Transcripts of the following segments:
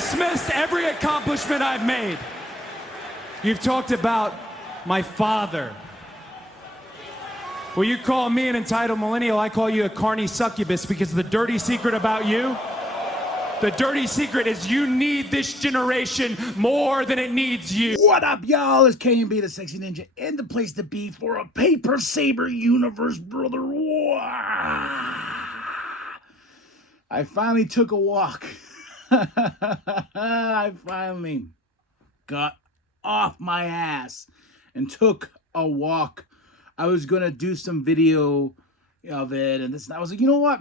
dismissed every accomplishment I've made. You've talked about my father. Well, you call me an entitled millennial, I call you a carny succubus, because the dirty secret about you, the dirty secret is you need this generation more than it needs you. What up, y'all? It's KMB, the Sexy Ninja, and the place to be for a Paper Saber universe, brother. I finally took a walk. I finally got off my ass and took a walk. I was gonna do some video of it, and I was like, you know what?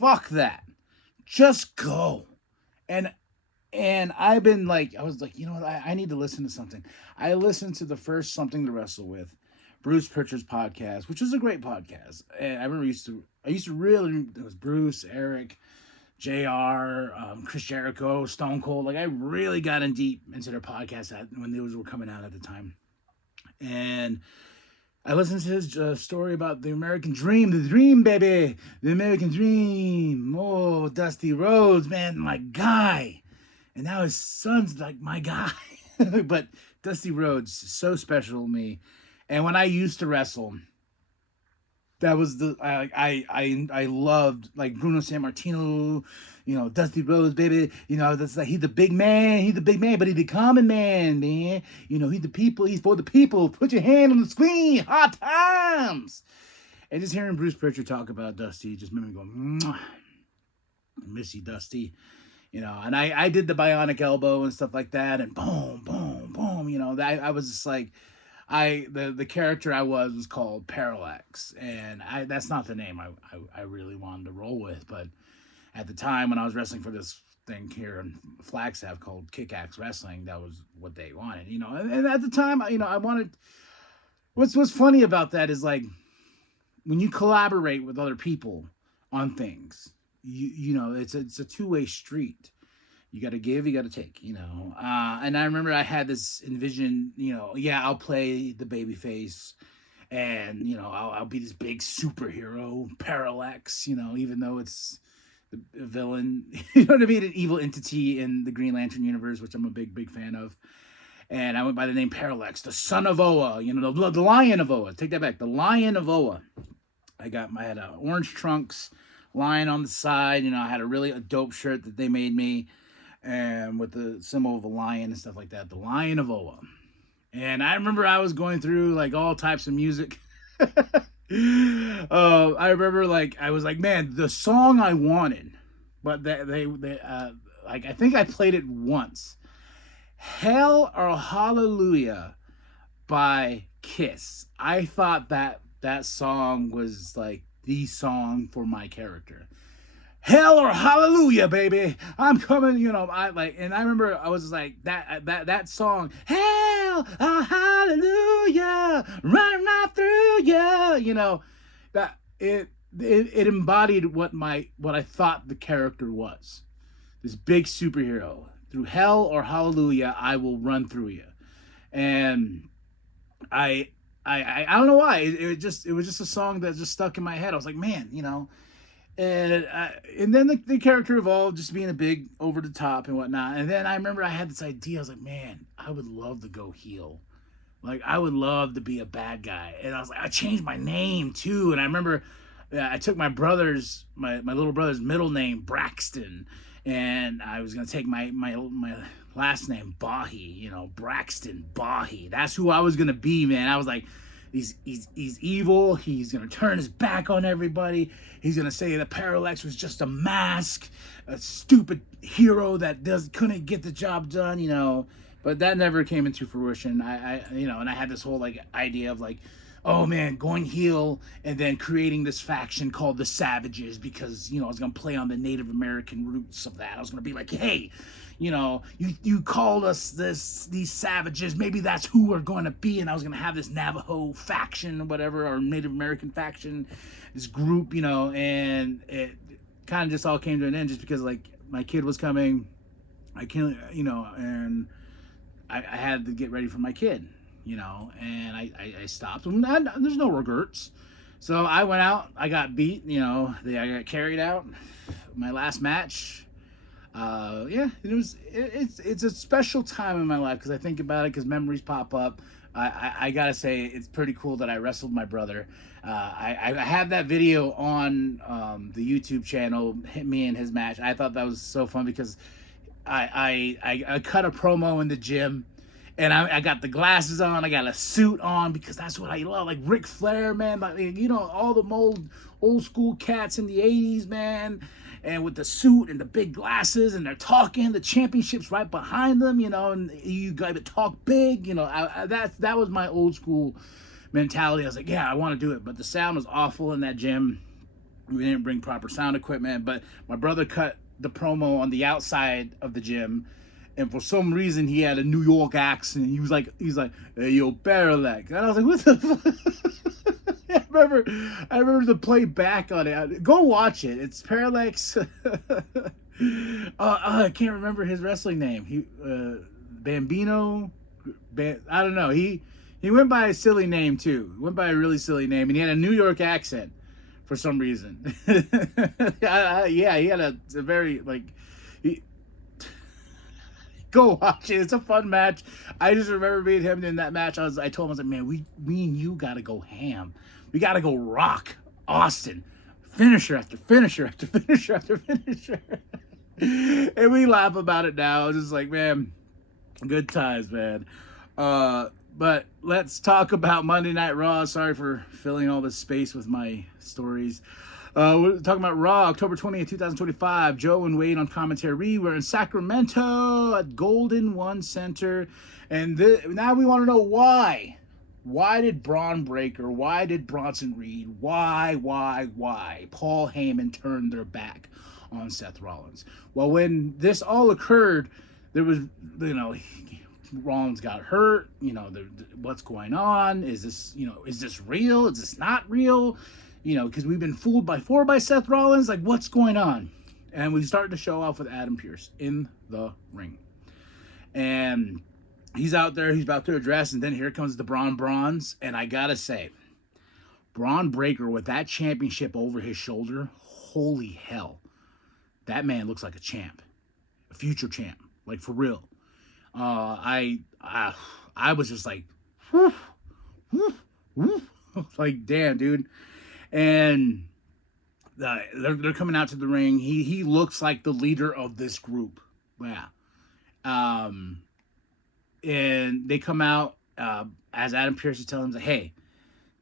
Fuck that. Just go. And I've been like, I was like, you know what? I need to listen to something. I listened to the first Something to Wrestle With, Bruce Pritchard's podcast, which was a great podcast. And I remember I used to really, it was Bruce, Eric, JR, Chris Jericho, Stone Cold. Like, I really got in deep into their podcast when those were coming out at the time. And I listened to his story about the American dream, baby, the American dream. Oh, Dusty Rhodes, man, my guy. And now his son's like my guy. But Dusty Rhodes, so special to me. And when I used to wrestle, that was I loved, like, Bruno Sammartino, you know, Dusty Rhodes, baby. You know, that's like, he's the big man, but he's the common man. You know, he's for the people. Put your hand on the screen. Hot times. And just hearing Bruce Pritchard talk about Dusty just made me go, mwah. I miss you, Dusty. You know, and I did the bionic elbow and stuff like that, and boom, boom, boom. You know, I was just like, the character I was called Parallax, and that's not the name I really wanted to roll with, but at the time when I was wrestling for this thing here in Flagstaff called Kick-Axe Wrestling, that was what they wanted, you know. And at the time, you know, I wanted. What's funny about that is, like, when you collaborate with other people on things, you know, it's a two-way street. You got to give, you got to take, you know. And I remember I had this envision, you know, yeah, I'll play the babyface, and, you know, I'll be this big superhero, Parallax, you know, even though it's the villain, you know what I mean, an evil entity in the Green Lantern universe, which I'm a big fan of. And I went by the name Parallax, the son of Oa, you know, the lion of Oa. Take that back, the lion of Oa. I had orange trunks, lion on the side, you know. I had a dope shirt that they made me, and with the symbol of a lion and stuff like that, the Lion of Oa. And I remember I was going through, like, all types of music. I remember, like, I was like, man, the song I wanted, but they like, I think I played it once. Hell or Hallelujah by Kiss. I thought that song was, like, the song for my character. Hell or Hallelujah, baby, I'm coming, you know. I remember I was just like, that song, Hell or Hallelujah, running right through you, you know, that it embodied what I thought the character was. This big superhero. Through hell or hallelujah, I will run through you. And I don't know why. It was just a song that just stuck in my head. I was like, man, you know. And then the character evolved, just being a big over the top and whatnot. And then I remember I had this idea. I was like, man, I would love to go heel. Like, I would love to be a bad guy. And I was like, I changed my name too. And I remember I took my little brother's middle name, Braxton, and I was gonna take my last name, Bahi. You know, Braxton Bahi. That's who I was gonna be, man. I was like, he's evil. He's gonna turn his back on everybody. He's gonna say that Parallax was just a mask, a stupid hero that couldn't get the job done, you know. But that never came into fruition. I you know, and I had this whole, like, idea of, like, oh man, going heel and then creating this faction called the Savages, because, you know, I was gonna play on the Native American roots of that. I was gonna be like, hey, you know, you called us these savages, maybe that's who we're going to be. And I was going to have this Navajo faction or whatever, or Native American faction, this group, you know. And it kind of just all came to an end just because, like, my kid was coming, you know, and I had to get ready for my kid, you know, and I stopped. There's no regrets. So I went out, I got beat, you know, I got carried out. My last match, Yeah, it's a special time in my life because I think about it because memories pop up. I gotta say it's pretty cool that I wrestled my brother. I have that video on the YouTube channel, me and his match. I thought that was so fun because I cut a promo in the gym, and I got the glasses on. I got a suit on because that's what I love, like Ric Flair, man. Like, you know, all the old school cats in the '80s, man. And with the suit and the big glasses, and they're talking, the championship's right behind them, you know, and you gotta talk big, you know. That was my old school mentality. I was like, yeah, I want to do it, but the sound was awful in that gym. We didn't bring proper sound equipment, but my brother cut the promo on the outside of the gym, and for some reason he had a New York accent. He's like, hey, yo, Parallax. And I was like, what the fuck? I remember the play back on it. Go watch it. It's Parallax. I can't remember his wrestling name. Bambino. I don't know. He went by a silly name too. He went by a really silly name, and he had a New York accent for some reason. Yeah, he had a very like. Go watch it. It's a fun match. I just remember being him in that match. I told him, I was like, man, we and you gotta go ham. We gotta go rock Austin. Finisher after finisher after finisher after finisher. And we laugh about it now. It's just like, man, good times, man. But let's talk about Monday Night Raw. Sorry for filling all this space with my stories. We're talking about Raw, October 20th, 2025. Joe and Wade on commentary. We're in Sacramento at Golden One Center. And now we want to know why. Why did Braun Breaker, why did Bronson Reed, why Paul Heyman turned their back on Seth Rollins? Well, when this all occurred, there was, you know, Rollins got hurt. You know, what's going on? Is this real? Is this not real? You know, because we've been fooled before by Seth Rollins. Like, what's going on? And we started to show off with Adam Pearce in the ring. And he's out there. He's about to address. And then here comes the Brawns. And I got to say, Braun Breaker with that championship over his shoulder, holy hell. That man looks like a champ. A future champ. Like, for real. I was just like, whoo, whoo, whoo. Like, damn, dude. And they're coming out to the ring. He looks like the leader of this group. Yeah. And they come out as Adam Pearce is telling them, hey,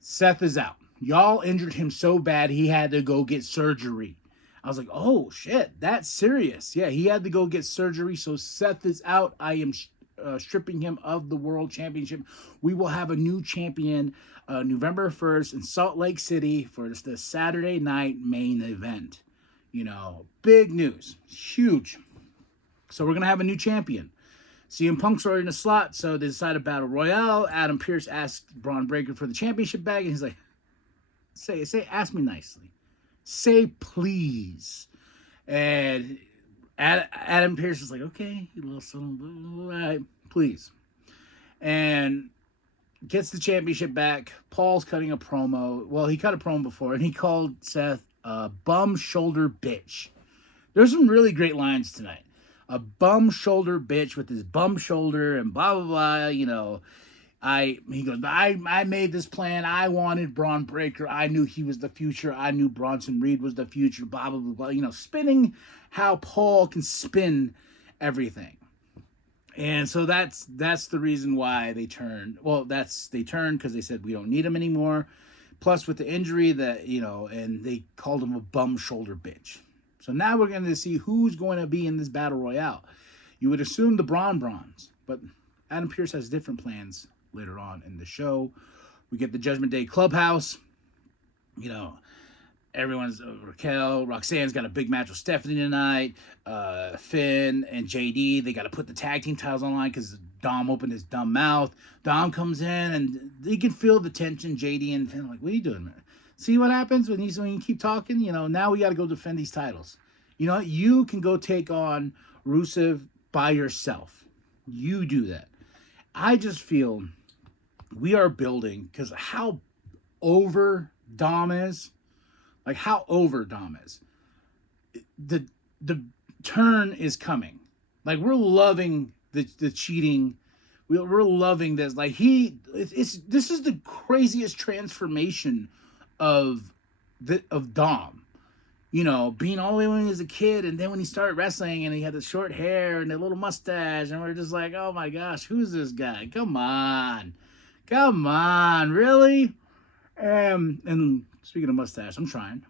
Seth is out. Y'all injured him so bad he had to go get surgery. I was like, oh, shit, that's serious. Yeah, he had to go get surgery, so Seth is out. I am stripping him of the World Championship. We will have a new champion November 1st in Salt Lake City for the Saturday night main event. You know, big news. Huge. So we're going to have a new champion. CM Punk's already in the slot, so they decided Battle Royale. Adam Pearce asked Braun Breaker for the championship bag, and he's like, ask me nicely. Say please. And Adam Pearce is like, okay, you little son of a... All right, please. And gets the championship back. Paul's cutting a promo. Well, he cut a promo before, and he called Seth a bum shoulder bitch. There's some really great lines tonight. A bum shoulder bitch with his bum shoulder and blah, blah, blah, you know. He goes, I made this plan. I wanted Braun Breaker. I knew he was the future. I knew Bronson Reed was the future, blah, blah, blah, blah. You know, spinning how Paul can spin everything. And so that's the reason why they turned. Well, they turned because they said we don't need him anymore. Plus with the injury that, you know, and they called him a bum shoulder bitch. So now we're going to see who's going to be in this Battle Royale. You would assume the Brawns, but Adam Pearce has different plans later on in the show. We get the Judgment Day Clubhouse. You know, everyone's Roxanne's got a big match with Stephanie tonight. Finn and JD, they got to put the tag team titles online because Dom opened his dumb mouth. Dom comes in and you can feel the tension. JD and Finn are like, what are you doing, man? See what happens when you keep talking? You know, now we got to go defend these titles. You know, you can go take on Rusev by yourself. You do that. I just feel we are building, because how over Dom is, like how over Dom is. The turn is coming. Like, we're loving the cheating. We're loving this. Like, this is the craziest transformation of Dom. You know, being all the way when he was a kid, and then when he started wrestling and he had the short hair and the little mustache, and we're just like, oh my gosh, who's this guy? Come on, really? And speaking of mustache, I'm trying.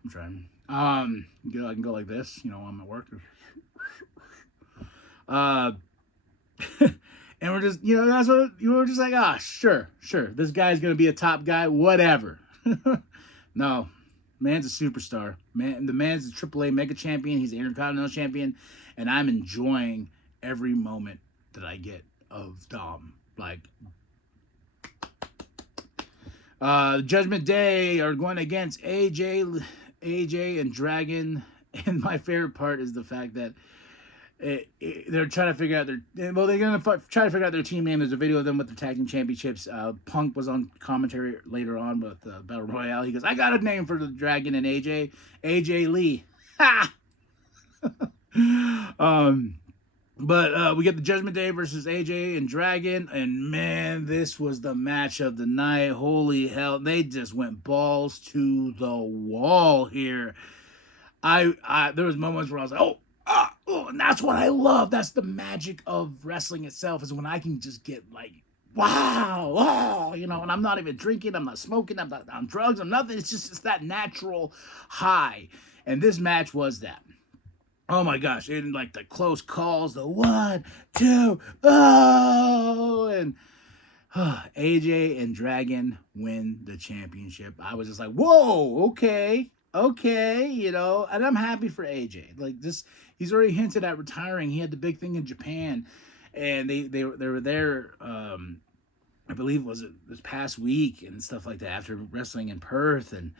I can go like this, you know, on my work. And we're just, you know, that's what you were just like, sure, this guy's gonna be a top guy, whatever. No, man's a superstar. The man's a AAA Mega Champion. He's an Intercontinental Champion, and I'm enjoying every moment that I get of Dom. Like, Judgment Day are going against AJ and Dragon, and my favorite part is the fact that they're trying to figure out they're going to try to figure out their team name. There's a video of them with the tag team championships. Punk was on commentary later on with Battle Royale. He goes, I got a name for the Dragon and AJ Lee. Ha! But we get the Judgment Day versus AJ and Dragon, and man, this was the match of the night. Holy hell, they just went balls to the wall here. There was moments where I was like, and that's what I love. That's the magic of wrestling itself, is when I can just get like, wow, you know, and I'm not even drinking, I'm not smoking, I'm not on drugs, I'm nothing. It's that natural high. And this match was that. Oh my gosh, and like the close calls, the 1, 2, and AJ and Dragon win the championship. I was just like, whoa, okay, you know, and I'm happy for AJ. Like, this, he's already hinted at retiring. He had the big thing in Japan, and they were there, I believe it was this past week and stuff like that, after wrestling in Perth, and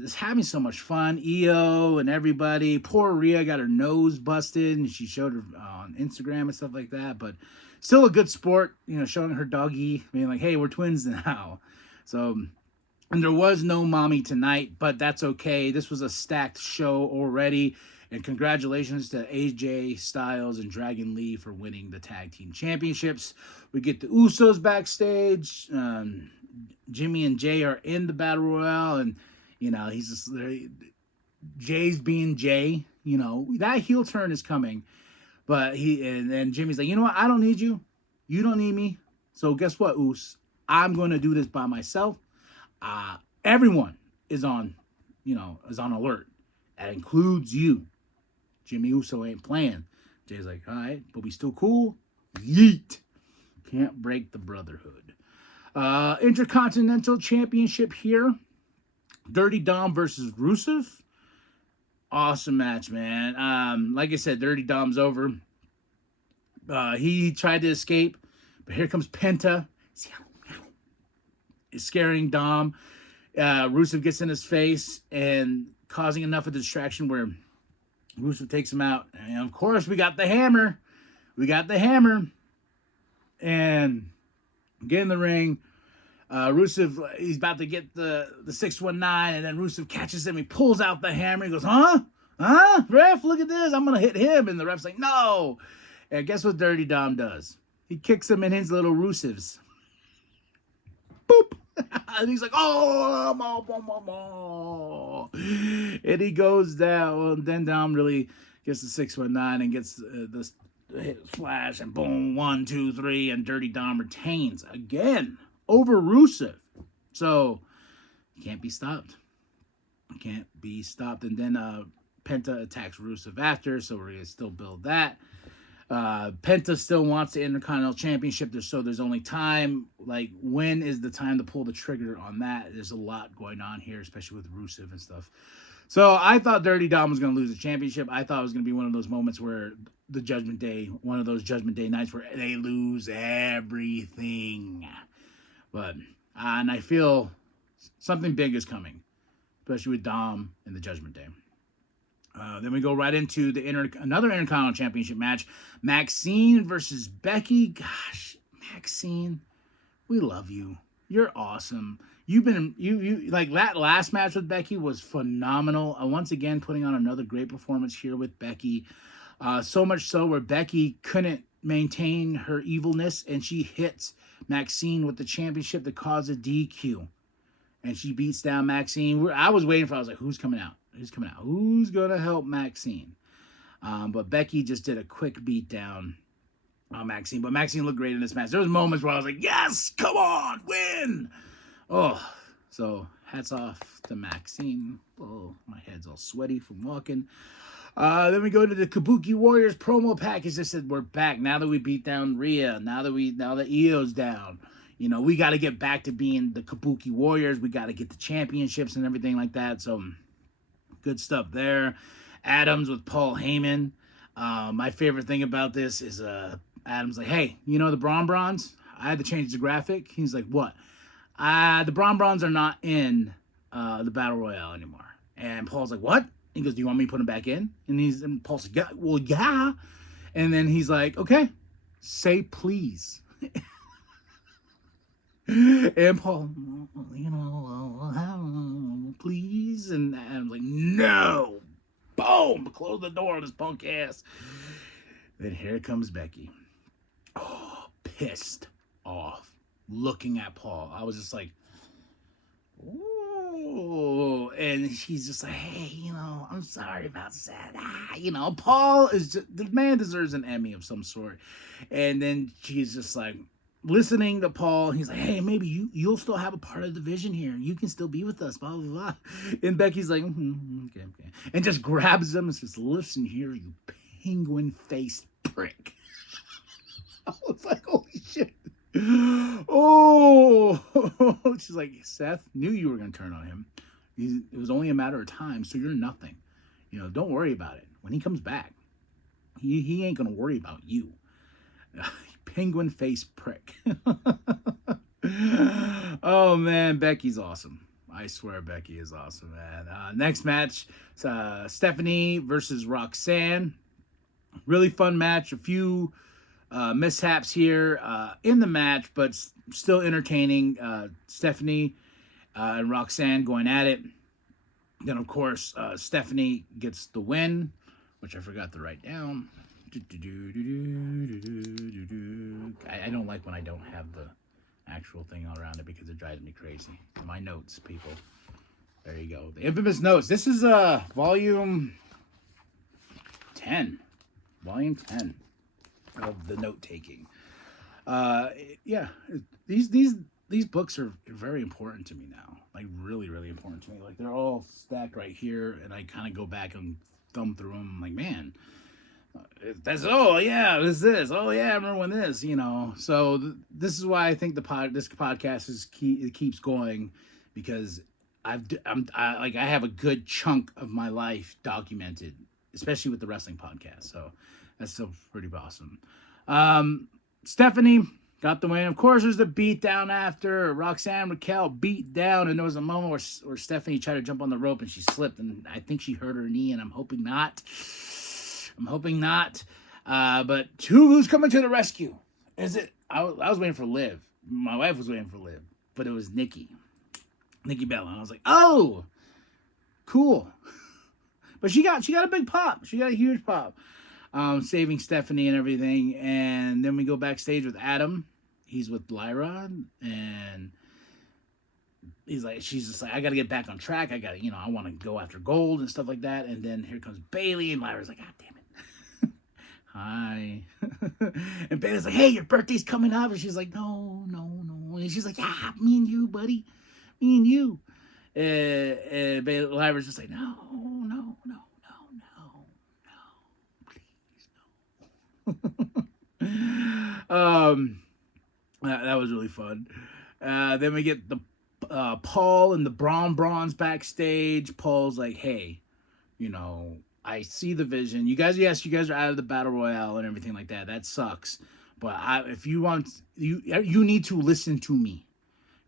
just having so much fun. EO and everybody. Poor Rhea got her nose busted, and she showed her on Instagram and stuff like that, but still a good sport, you know, showing her doggy, being like, hey, we're twins now. So, and there was no mommy tonight, but that's okay. This was a stacked show already. And congratulations to AJ Styles and Dragon Lee for winning the tag team championships. We get the Usos backstage. Jimmy and Jay are in the Battle Royale, and, you know, he's just, Jay's being Jay. You know, that heel turn is coming. But and Jimmy's like, you know what? I don't need you. You don't need me. So guess what, Us? I'm going to do this by myself. Everyone is on alert. That includes you. Jimmy Uso ain't playing. Jay's like, all right, but we still cool? Yeet. Can't break the brotherhood. Intercontinental Championship here. Dirty Dom versus Rusev. Awesome match, man. Like I said, Dirty Dom's over. He tried to escape, but here comes Penta. Is scaring Dom. Rusev gets in his face and causing enough of a distraction where Rusev takes him out. And of course, we got the hammer. And get in the ring. Rusev, he's about to get the 619, and then Rusev catches him. He pulls out the hammer. He goes, huh? Ref, look at this. I'm going to hit him. And the ref's like, no. And guess what Dirty Dom does? He kicks him in his little Rusevs. Boop. And he's like, oh. And he goes down. Well, then Dom really gets the 619 and gets the hit flash, and boom, 1, 2, 3, and Dirty Dom retains again over Rusev. So, can't be stopped. And then Penta attacks Rusev after, so we're going to still build that. Penta still wants the Intercontinental Championship, so there's only time. Like, when is the time to pull the trigger on that? There's a lot going on here, especially with Rusev and stuff. So I thought Dirty Dom was going to lose the championship. I thought it was going to be one of those moments where the Judgment Day, one of those Judgment Day nights where they lose everything. But, and I feel something big is coming, especially with Dom and the Judgment Day. Then we go right into another Intercontinental Championship match. Maxine versus Becky. Gosh, Maxine, we love you. You're awesome. You like that last match with Becky was phenomenal. Once again, putting on another great performance here with Becky. So much so where Becky couldn't maintain her evilness, and she hits Maxine with the championship to cause a DQ. And she beats down Maxine. I was waiting for, I was like, who's coming out? Who's coming out? Who's going to help Maxine? But Becky just did a quick beat down on Maxine. But Maxine looked great in this match. There was moments where I was like, yes, come on, win. Oh, so hats off to Maxine. Oh, my head's all sweaty from walking. Then we go to the Kabuki Warriors promo package. They said we're back now that we beat down Rhea. Now that Io's down, you know, we got to get back to being the Kabuki Warriors. We got to get the championships and everything like that. So good stuff there. Adams with Paul Heyman. My favorite thing about this is Adams like, hey, you know the Bronze? I had to change the graphic. He's like, what? The Bronze are not in the Battle Royale anymore. And Paul's like, what? He goes, do you want me to put him back in? And Paul's like, yeah, well, yeah. And then he's like, okay, say please. And Paul, you know, please. And I'm like, no. Boom, close the door on his punk ass. Then here comes Becky. Oh, pissed off, looking at Paul. I was just like, ooh. And she's just like, hey, you know, I'm sorry about that. You know, Paul is just, the man deserves an Emmy of some sort. And then she's just like, listening to Paul, he's like, hey, maybe you'll still have a part of the vision here. You can still be with us, blah, blah, blah. And Becky's like, okay. And just grabs him and says, listen here, you penguin-faced prick. I was like, holy shit. Oh. She's like, Seth, knew you were going to turn on him. It was only a matter of time, so you're nothing. You know, don't worry about it. When he comes back, he ain't going to worry about you. Penguin face prick. Oh man, Becky's awesome. I swear Becky is awesome, man. Next match, Stephanie versus Roxanne. Really fun match. A few mishaps here in the match, but still entertaining. Stephanie and Roxanne going at it. Then, of course, Stephanie gets the win, which I forgot to write down. I don't like when I don't have the actual thing all around it because it drives me crazy. My notes, people. There you go. The infamous notes. This is volume 10. Volume 10 of the note taking. Yeah, these books are very important to me now. Like really, really important to me. Like they're all stacked right here, and I kind of go back and thumb through them. I'm like, man. That's oh yeah, this oh yeah, I remember when this, you know. So this is why I think this podcast is key. It keeps going because I have a good chunk of my life documented, especially with the wrestling podcast. So that's still pretty awesome. Stephanie got the win. Of course, there's the beat down after Roxanne Raquel beat down, and there was a moment where Stephanie tried to jump on the rope and she slipped, and I think she hurt her knee, and I'm hoping not. But who's coming to the rescue? Is it? I was waiting for Liv. My wife was waiting for Liv, but it was Nikki Bella. And I was like, oh, cool. But she got a big pop. She got a huge pop, saving Stephanie and everything. And then we go backstage with Adam. He's with Lyra, and she's just like, I got to get back on track. I want to go after gold and stuff like that. And then here comes Bailey, and Lyra's like, God damn it. Hi. And Bailey's like, hey, your birthday's coming up. And she's like, no. And she's like, yeah, me and you, buddy. Me and you. And Lyra's just like, no. Please, no. That was really fun. Then we get the Paul and the Bronze backstage. Paul's like, hey, you know, I see the vision. You guys are out of the Battle Royale and everything like that. That sucks. But if you want, you need to listen to me.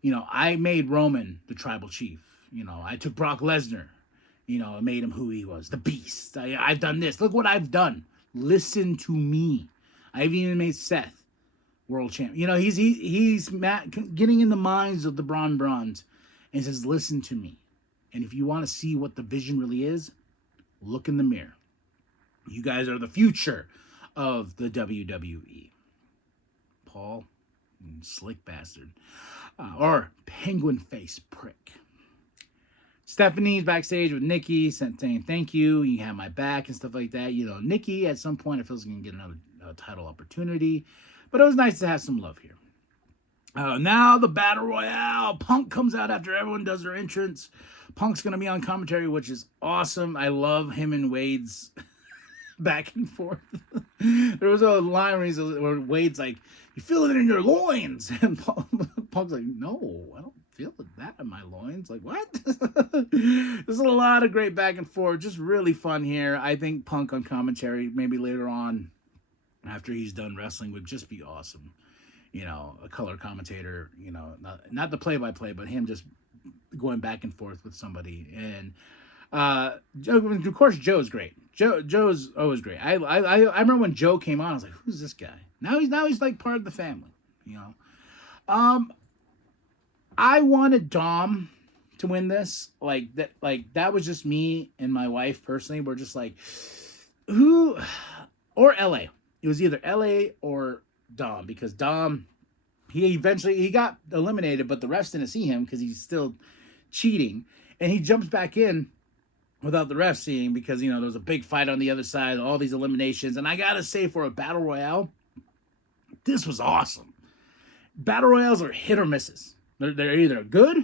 You know, I made Roman the tribal chief. You know, I took Brock Lesnar. You know, I made him who he was, the Beast. I've done this. Look what I've done. Listen to me. I've even made Seth world champion. You know, he's getting in the minds of the Bronze and says, listen to me. And if you want to see what the vision really is, look in the mirror. You guys are the future of the WWE. Paul, slick bastard. Or penguin face prick. Stephanie's backstage with Nikki saying thank you. You have my back and stuff like that. You know, Nikki at some point I feel is going to get another title opportunity. But it was nice to have some love here. Now the Battle Royale. Punk comes out after everyone does their entrance. Punk's going to be on commentary, which is awesome. I love him and Wade's back and forth. There was a line where Wade's like, you feel it in your loins. And Punk's like, no, I don't feel that in my loins. Like, what? There's a lot of great back and forth. Just really fun here. I think Punk on commentary, maybe later on, after he's done wrestling, would just be awesome. You know, a color commentator, you know, not the play-by-play, but him just going back and forth with somebody. And of course, Joe's great. Joe's always great. I remember when Joe came on, I was like, who's this guy? Now he's like part of the family, you know. I wanted Dom to win this. Like that was just me and my wife personally. We're just like, who, or LA. It was either LA or Dom, because Dom, he got eliminated, but the refs didn't see him because he's still cheating, and he jumps back in without the refs seeing, because, you know, there was a big fight on the other side, all these eliminations. And I gotta say, for a battle royale, this was awesome. Battle royales are hit or misses. They're either good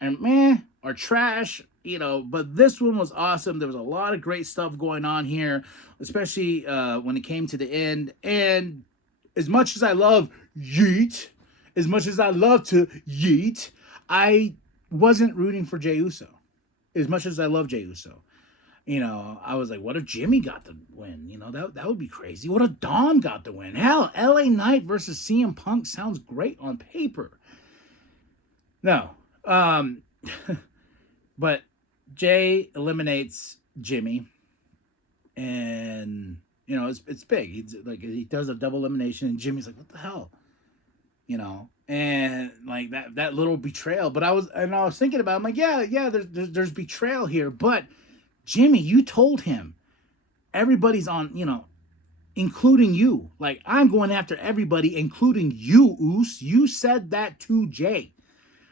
and meh or trash, you know, but this one was awesome. There was a lot of great stuff going on here, especially when it came to the end. And as much as I love yeet, as much as I love to yeet, I wasn't rooting for Jey Uso. As much as I love Jey Uso, you know, I was like, what if Jimmy got the win? You know, that would be crazy. What if Dom got the win? Hell, LA Knight versus CM Punk sounds great on paper. No. But Jay eliminates Jimmy, and, you know, it's big. He does a double elimination, and Jimmy's like, what the hell? You know, and like that little betrayal. But I was thinking about it. I'm like, yeah, there's betrayal here. But Jimmy, you told him everybody's on, you know, including you. Like, I'm going after everybody, including you, Oos. You said that to Jay.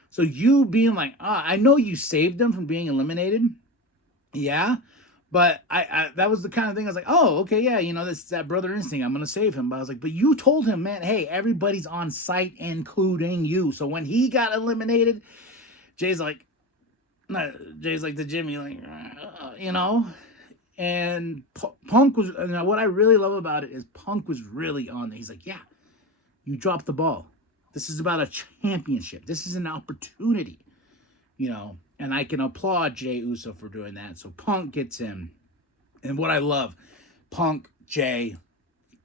So you being like, I know you saved them from being eliminated. Yeah. But I that was the kind of thing I was like, oh, okay, yeah, you know, that's that brother instinct. I'm going to save him. But I was like, but you told him, man, hey, everybody's on site, including you. So when he got eliminated, Jay's like to Jimmy, like, you know. And Punk was, and what I really love about it is Punk was really on there. He's like, yeah, you dropped the ball. This is about a championship. This is an opportunity, you know. And I can applaud Jey Uso for doing that. So Punk gets him. And what I love, Punk, Jay,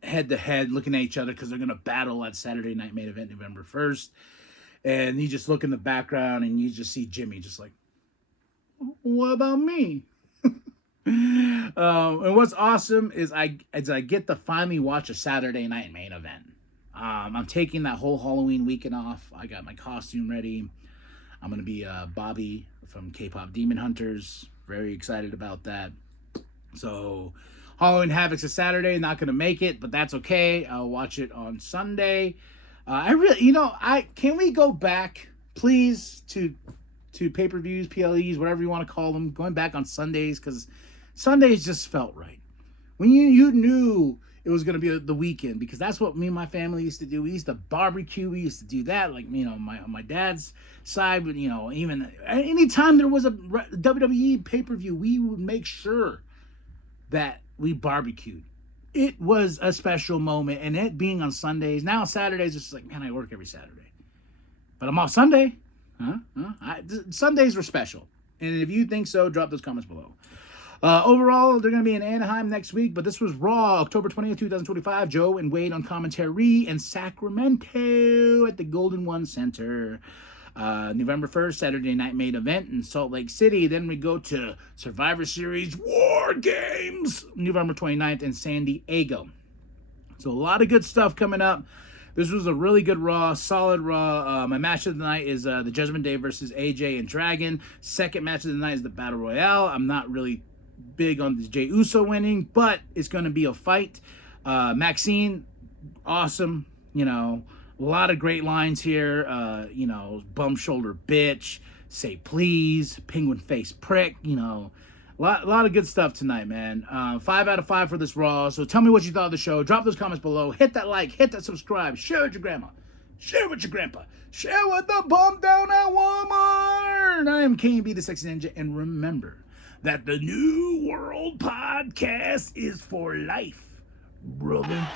head-to-head, looking at each other, because they're going to battle at Saturday Night Main Event, November 1st. And you just look in the background, and you just see Jimmy just like, what about me? And what's awesome is I get to finally watch a Saturday Night Main Event. I'm taking that whole Halloween weekend off. I got my costume ready. I'm going to be Bobby from K-Pop Demon Hunters. Very excited about that. So, Halloween Havoc's a Saturday. Not going to make it, but that's okay. I'll watch it on Sunday. I really, you know, can we go back, please, to pay-per-views, PLEs, whatever you want to call them, going back on Sundays, because Sundays just felt right. When you knew it was going to be the weekend, because that's what me and my family used to do. We used to barbecue. We used to do that, like, you know, my dad's side, but, you know, even anytime there was a WWE pay-per-view, we would make sure that we barbecued. It was a special moment, and it being on Sundays. Now Saturdays, it's just like, man, I work every Saturday, but I'm off Sunday. Sundays were special, and if you think so, drop those comments below. Overall, they're going to be in Anaheim next week, but this was Raw, October 20th, 2025. Joe and Wade on commentary in Sacramento at the Golden One Center. November 1st, Saturday Night Main Event in Salt Lake City. Then we go to Survivor Series War Games, November 29th in San Diego. So a lot of good stuff coming up. This was a really good Raw, solid Raw. My match of the night is the Judgment Day versus AJ and Dragon. Second match of the night is the Battle Royale. I'm not really big on this Jey Uso winning, but it's going to be a fight. Maxine, awesome. You know, a lot of great lines here. You know, bum shoulder bitch, say please, penguin face prick. You know, a lot of good stuff tonight, man. 5 out of 5 for this Raw. So tell me what you thought of the show. Drop those comments below. Hit that like, hit that subscribe, share with your grandma. Share with your grandpa. Share with the bum down at Walmart. I am KB, the Sexy Ninja, and remember that the New World Podcast is for life, brother.